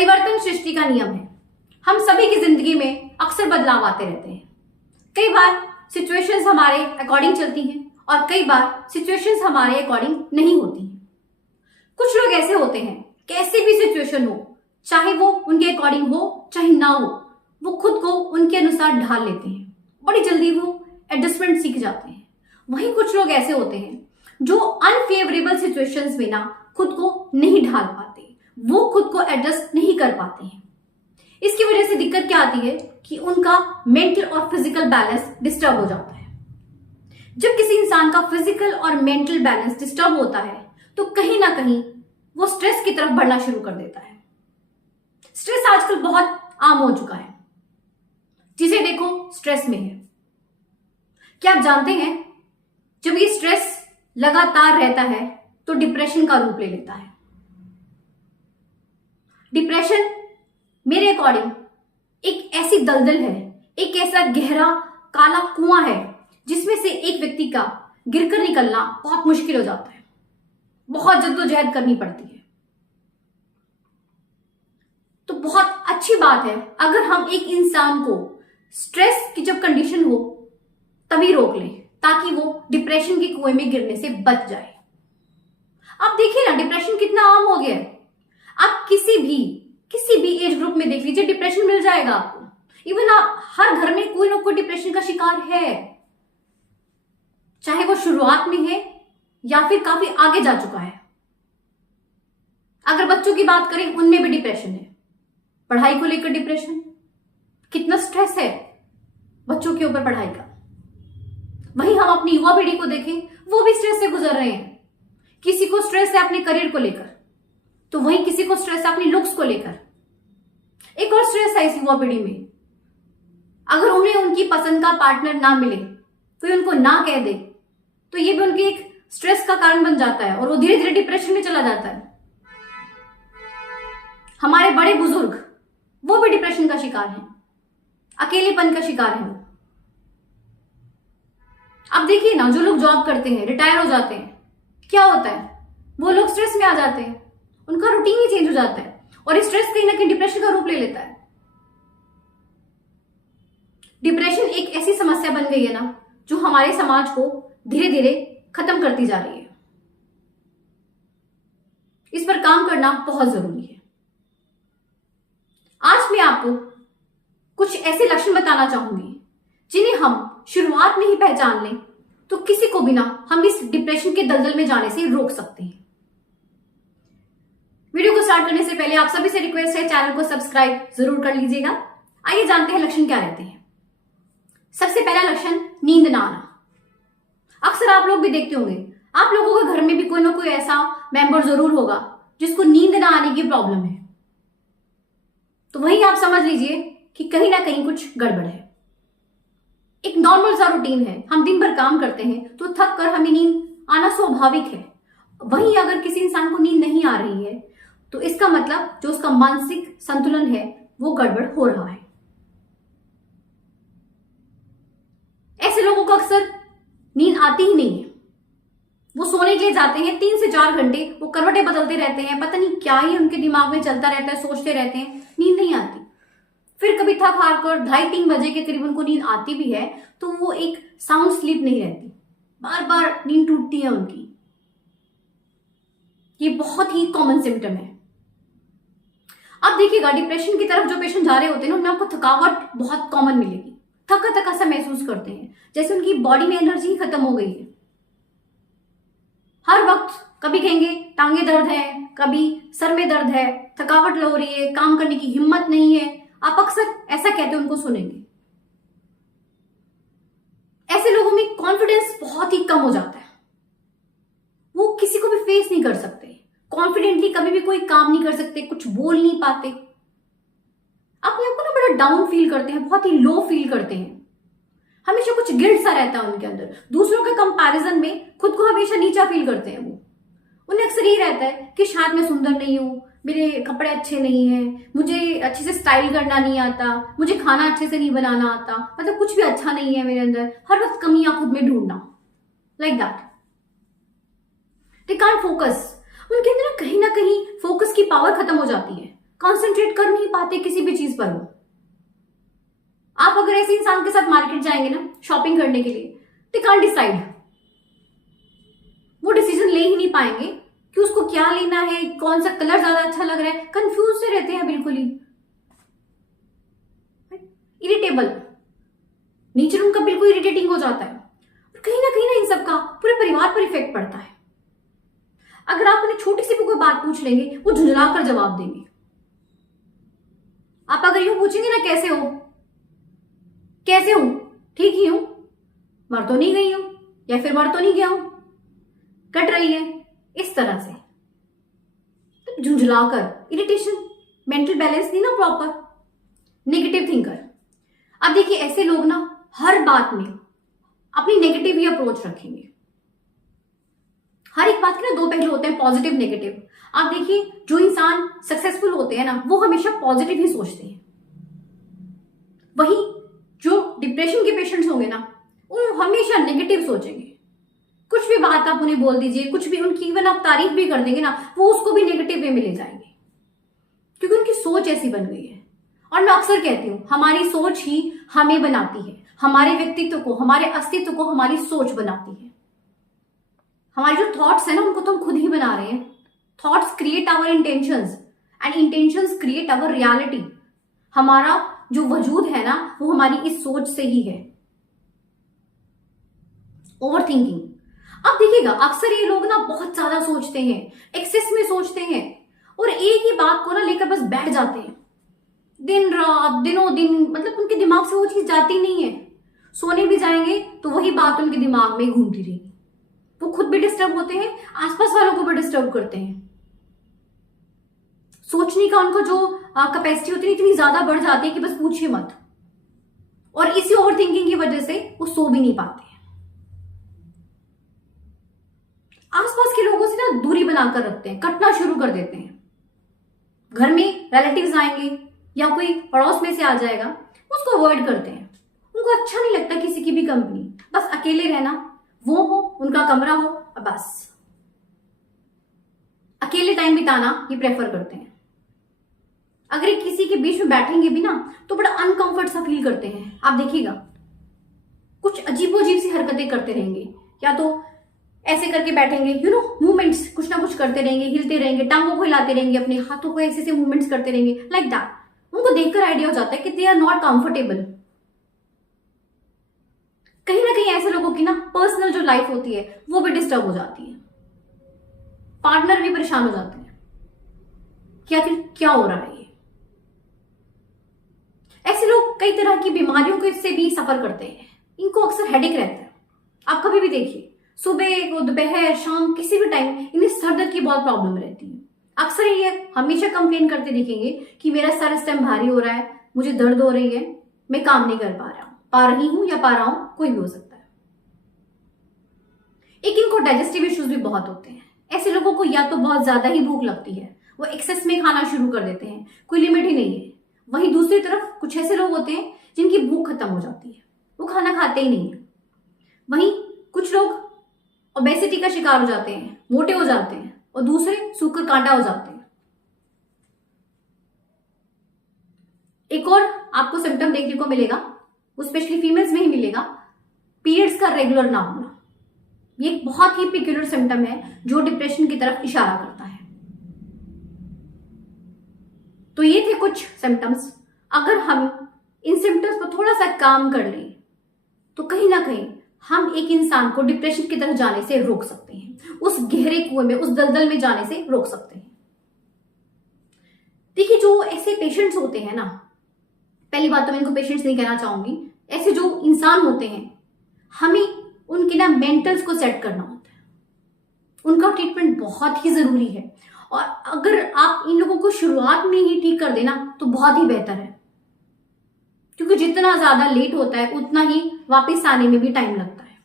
परिवर्तन सृष्टि का नियम है। हम सभी की जिंदगी में अक्सर बदलाव आते रहते हैं। कई बार सिचुएशंस हमारे अकॉर्डिंग चलती हैं और कई बार सिचुएशंस हमारे अकॉर्डिंग नहीं होती हैं। कुछ लोग ऐसे होते हैं, कैसी भी सिचुएशन हो, चाहे वो उनके अकॉर्डिंग हो चाहे ना हो, वो खुद को उनके अनुसार ढाल लेते हैं। बड़ी जल्दी वो एडजस्टमेंट सीख जाते हैं। वहीं कुछ लोग ऐसे होते हैं जो अनफेवरेबल सिचुएशंस में ना खुद को नहीं ढाल पाते, वो खुद को एडजस्ट नहीं कर पाते हैं। इसकी वजह से दिक्कत क्या आती है कि उनका मेंटल और फिजिकल बैलेंस डिस्टर्ब हो जाता है। जब किसी इंसान का फिजिकल और मेंटल बैलेंस डिस्टर्ब होता है तो कहीं ना कहीं वो स्ट्रेस की तरफ बढ़ना शुरू कर देता है। स्ट्रेस आजकल बहुत आम हो चुका है, जिसे देखो स्ट्रेस में है। क्या आप जानते हैं, जब ये स्ट्रेस लगातार रहता है तो डिप्रेशन का रूप ले लेता है। डिप्रेशन मेरे अकॉर्डिंग एक ऐसी दलदल है, एक ऐसा गहरा काला कुआं है जिसमें से एक व्यक्ति का गिरकर निकलना बहुत मुश्किल हो जाता है। बहुत जद्दोजहद करनी पड़ती है। तो बहुत अच्छी बात है अगर हम एक इंसान को स्ट्रेस की जब कंडीशन हो तभी रोक लें, ताकि वो डिप्रेशन के कुएं में गिरने से बच जाए। आप देखिए ना, डिप्रेशन कितना आम हो गया है। आप किसी भी एज ग्रुप में देख लीजिए, डिप्रेशन मिल जाएगा आपको। इवन हर घर में कोई ना कोई डिप्रेशन का शिकार है, चाहे वो शुरुआत में है या फिर काफी आगे जा चुका है। अगर बच्चों की बात करें, उनमें भी डिप्रेशन है। पढ़ाई को लेकर डिप्रेशन, कितना स्ट्रेस है बच्चों के ऊपर पढ़ाई का। वहीं हम अपनी युवा पीढ़ी को देखें, वो भी स्ट्रेस से गुजर रहे हैं। किसी को स्ट्रेस है अपने करियर को लेकर, तो वहीं किसी को स्ट्रेस है अपनी लुक्स को लेकर। एक और स्ट्रेस है इस युवा पीढ़ी में, अगर उन्हें उनकी पसंद का पार्टनर ना मिले, कोई उनको ना कह दे, तो ये भी उनके एक स्ट्रेस का कारण बन जाता है और वो धीरे धीरे डिप्रेशन में चला जाता है। हमारे बड़े बुजुर्ग, वो भी डिप्रेशन का शिकार हैं, अकेलेपन का शिकार हैं। अब देखिए ना, जो लोग जॉब करते हैं, रिटायर हो जाते हैं, क्या होता है, वो लोग स्ट्रेस में आ जाते हैं, उनका रूटीन ही चेंज हो जाता है और स्ट्रेस कहीं ना कहीं डिप्रेशन का रूप ले लेता है। डिप्रेशन एक ऐसी समस्या बन गई है ना, जो हमारे समाज को धीरे धीरे खत्म करती जा रही है। इस पर काम करना बहुत जरूरी है। आज मैं आपको कुछ ऐसे लक्षण बताना चाहूंगी जिन्हें हम शुरुआत में ही पहचान लें तो किसी को भी ना हम इस डिप्रेशन के दलदल में जाने से रोक सकते हैं। वीडियो को स्टार्ट करने से पहले आप सभी से रिक्वेस्ट है, चैनल को सब्सक्राइब जरूर कर लीजिएगा। आइए जानते हैं लक्षण क्या रहते हैं। सबसे पहला लक्षण, नींद ना आना। अक्सर आप लोग भी देखते होंगे, आप लोगों के घर में भी कोई ना कोई ऐसा मेंबर जरूर होगा जिसको नींद ना आने की प्रॉब्लम है। तो वही आप समझ लीजिए कि कहीं ना कहीं कुछ गड़बड़ है। एक नॉर्मल सा रूटीन है, हम दिन भर काम करते हैं तो थक कर हमें नींद आना स्वाभाविक है। वहीं अगर किसी इंसान को नींद नहीं आ रही है तो इसका मतलब जो उसका मानसिक संतुलन है वो गड़बड़ हो रहा है। ऐसे लोगों को अक्सर नींद आती ही नहीं है। वो सोने के लिए जाते हैं, 3 से 4 घंटे वो करवटें बदलते रहते हैं, पता नहीं क्या ही उनके दिमाग में चलता रहता है, सोचते रहते हैं, नींद नहीं आती। फिर कभी थक हार कर 2:30-3 बजे के करीब उनको नींद आती भी है तो वो एक साउंड स्लीप नहीं रहती, बार बार नींद टूटती है उनकी। ये बहुत ही कॉमन सिम्टम है। आप देखिएगा, डिप्रेशन की तरफ जो पेशेंट जा रहे होते हैं ना, उनमें आपको थकावट बहुत कॉमन मिलेगी। थका थका सा महसूस करते हैं, जैसे उनकी बॉडी में एनर्जी ही खत्म हो गई है। हर वक्त कभी कहेंगे टांगे दर्द है, कभी सर में दर्द है, थकावट हो रही है, काम करने की हिम्मत नहीं है। आप अक्सर ऐसा कहते उनको सुनेंगे। ऐसे लोगों में कॉन्फिडेंस बहुत ही कम हो जाता है। वो किसी को भी फेस नहीं कर सकते, कॉन्फिडेंटली कभी भी कोई काम नहीं कर सकते, कुछ बोल नहीं पाते। अपने आप को ना बड़ा डाउन फील करते हैं, बहुत ही लो फील करते हैं। हमेशा कुछ गिल्ट सा रहता है उनके अंदर, दूसरों के कंपैरिजन में खुद को हमेशा नीचा फील करते हैं। वो उन्हें अक्सर ये रहता है कि शायद मैं सुंदर नहीं हूं, मेरे कपड़े अच्छे नहीं हैं, मुझे अच्छे से स्टाइल करना नहीं आता, मुझे खाना अच्छे से नहीं बनाना आता, मतलब कुछ भी अच्छा नहीं है मेरे अंदर, हर वक्त कमियां खुद में ढूंढना, like that. They can't focus. उनके अंदर कहीं ना कहीं फोकस की पावर खत्म हो जाती है। कॉन्सेंट्रेट कर नहीं पाते किसी भी चीज पर। आप अगर ऐसे इंसान के साथ मार्केट जाएंगे ना शॉपिंग करने के लिए, दे कांट डिसाइड, वो डिसीजन ले ही नहीं पाएंगे कि उसको क्या लेना है, कौन सा कलर ज्यादा अच्छा लग रहा है, कंफ्यूज से रहते हैं बिल्कुल ही, इरिटेबल नेचर उनका बिल्कुल इरिटेटिंग हो जाता है। और कहीं ना इन सबका पूरे परिवार पर इफेक्ट पड़ता है। अगर आप उन्हें छोटी सी भी कोई बात पूछ लेंगे, वो झुंझला कर जवाब देंगे। आप अगर यूं पूछेंगे ना कैसे हो, कैसे हूं, ठीक ही हूं, मर तो नहीं गई हूं, या फिर मर तो नहीं गया हूं, कट रही है, इस तरह से तो झुंझलाकर, इरिटेशन, मेंटल बैलेंस नहीं ना प्रॉपर, नेगेटिव थिंकर। अब देखिए ऐसे लोग ना हर बात में अपनी नेगेटिव ही अप्रोच रखेंगे। हर एक बात के ना दो पहलू होते हैं, पॉजिटिव नेगेटिव। आप देखिए जो इंसान सक्सेसफुल होते हैं ना, वो हमेशा पॉजिटिव ही सोचते हैं। वहीं जो डिप्रेशन के पेशेंट्स होंगे ना, वो हमेशा नेगेटिव सोचेंगे। कुछ भी बात आप उन्हें बोल दीजिए, कुछ भी उनकी इवन आप तारीफ भी कर देंगे ना, वो उसको भी नेगेटिव वे में ले जाएंगे, क्योंकि उनकी सोच ऐसी बन गई है। और मैं अक्सर कहती हूं, हमारी सोच ही हमें बनाती है, हमारे व्यक्तित्व को, हमारे अस्तित्व को हमारी सोच बनाती है। हमारे जो थॉट्स है ना, उनको तो हम खुद ही बना रहे हैं। Thoughts create our intentions and intentions create our reality. हमारा जो वजूद है ना, वो हमारी इस सोच से ही है। ओवर थिंकिंग, अब देखिएगा अक्सर ये लोग ना बहुत ज्यादा सोचते हैं, एक्सेस में सोचते हैं, और एक ही बात को ना लेकर बस बैठ जाते हैं दिन रात, दिनों दिन, मतलब उनके दिमाग से वो चीज जाती नहीं है। सोने भी जाएंगे तो वही बात उनके दिमाग में घूमती रहेगी। वो खुद भी डिस्टर्ब होते हैं, आसपास वालों को भी डिस्टर्ब करते हैं। सोचने का उनको जो कैपेसिटी होती है इतनी ज्यादा बढ़ जाती है कि बस पूछिए मत। और इसी ओवर थिंकिंग की वजह से वो सो भी नहीं पाते हैं। आसपास के लोगों से ना दूरी बनाकर रखते हैं, कटना शुरू कर देते हैं। घर में रिलेटिव्स आएंगे या कोई पड़ोस में से आ जाएगा, उसको अवॉइड करते हैं। उनको अच्छा नहीं लगता किसी की भी कंपनी, बस अकेले रहना, वो हो, उनका कमरा हो, और बस अकेले टाइम बिताना ये प्रेफर करते हैं। अगर ये किसी के बीच में बैठेंगे भी ना, तो बड़ा अनकंफर्ट सा फील करते हैं। आप देखिएगा कुछ अजीबोजीब सी हरकतें करते रहेंगे, या तो ऐसे करके बैठेंगे, मूवमेंट्स कुछ ना कुछ करते रहेंगे, हिलते रहेंगे, टांगों को हिलाते रहेंगे, अपने हाथों को ऐसे मूवमेंट्स करते रहेंगे, लाइक दैट। उनको देखकर आइडिया हो जाता है कि दे आर नॉट कंफर्टेबल। कहीं ना कहीं ऐसे लोगों की ना पर्सनल जो लाइफ होती है वो भी डिस्टर्ब हो जाती है। पार्टनर भी परेशान हो जाते हैं कि आखिर क्या हो रहा है ये। ऐसे लोग कई तरह की बीमारियों के से भी सफर करते हैं। इनको अक्सर हेडेक रहता है। आप कभी भी देखिए, सुबह, दोपहर, शाम, किसी भी टाइम इन्हें सर दर्द की बहुत प्रॉब्लम रहती है। अक्सर ये हमेशा कंप्लेन करते दिखेंगे कि मेरा सर इस टाइम भारी हो रहा है, मुझे दर्द हो रही है, मैं काम नहीं कर पा रही हूं या पा रहा हूं, कोई भी हो सकता है। एक इनको डाइजेस्टिव इश्यूज भी बहुत होते हैं। ऐसे लोगों को या तो बहुत ज्यादा ही भूख लगती है, वो एक्सेस में खाना शुरू कर देते हैं, कोई लिमिट ही नहीं है। वहीं दूसरी तरफ कुछ ऐसे लोग होते हैं जिनकी भूख खत्म हो जाती है, वो खाना खाते ही नहीं है। वहीं कुछ लोग ओबेसिटी का शिकार हो जाते हैं, मोटे हो जाते हैं, और दूसरे सूखकर कांटा हो जाते हैं। एक और आपको सिम्टम देखने को मिलेगा, वो स्पेशली फीमेल्स में ही मिलेगा, पीरियड्स का रेगुलर ना होना। ये एक बहुत ही पिक्यूलर सिम्टम है जो डिप्रेशन की तरफ इशारा करता है। तो ये थे कुछ सिम्टम्स। अगर हम इन सिम्टम्स पर थोड़ा सा काम कर लें तो कहीं ना कहीं हम एक इंसान को डिप्रेशन की तरफ जाने से रोक सकते हैं, उस गहरे कुएं में, उस दलदल में जाने से रोक सकते हैं। देखिए जो ऐसे पेशेंट्स होते हैं ना, पहली बात तो मैं इनको पेशेंट्स नहीं कहना चाहूंगी, ऐसे जो इंसान होते हैं, हमें उनके ना मेंटल्स को सेट करना होता है। उनका ट्रीटमेंट बहुत ही जरूरी है, और अगर आप इन लोगों को शुरुआत में ही ठीक कर देना तो बहुत ही बेहतर है, क्योंकि जितना ज्यादा लेट होता है उतना ही वापस आने में भी टाइम लगता है।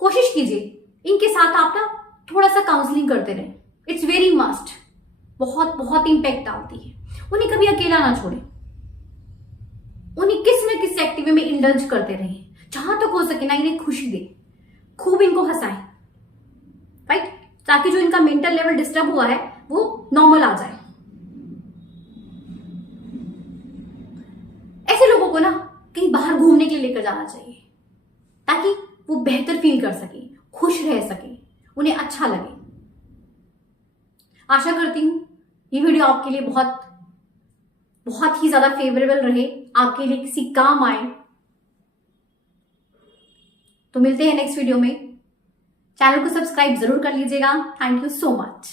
कोशिश कीजिए इनके साथ आप ना थोड़ा सा काउंसलिंग करते रहें, इट्स वेरी मस्ट, बहुत बहुत इंपैक्ट डालती है। उन्हें कभी अकेला ना छोड़े, उन्हें किस न किस एक्टिविटी में इंडल्ज करते रहें, जहां तक हो सके ना इन्हें खुशी दे, खूब इनको हंसाएं, राइट, ताकि जो इनका मेंटल लेवल डिस्टर्ब हुआ है वो नॉर्मल आ जाए। को ना कहीं बाहर घूमने के लिए लेकर जाना चाहिए, ताकि वो बेहतर फील कर सके, खुश रह सके, उन्हें अच्छा लगे। आशा करती हूं ये वीडियो आपके लिए बहुत बहुत ही ज्यादा फेवरेबल रहे, आपके लिए किसी काम आए। तो मिलते हैं नेक्स्ट वीडियो में। चैनल को सब्सक्राइब जरूर कर लीजिएगा। Thank you so much.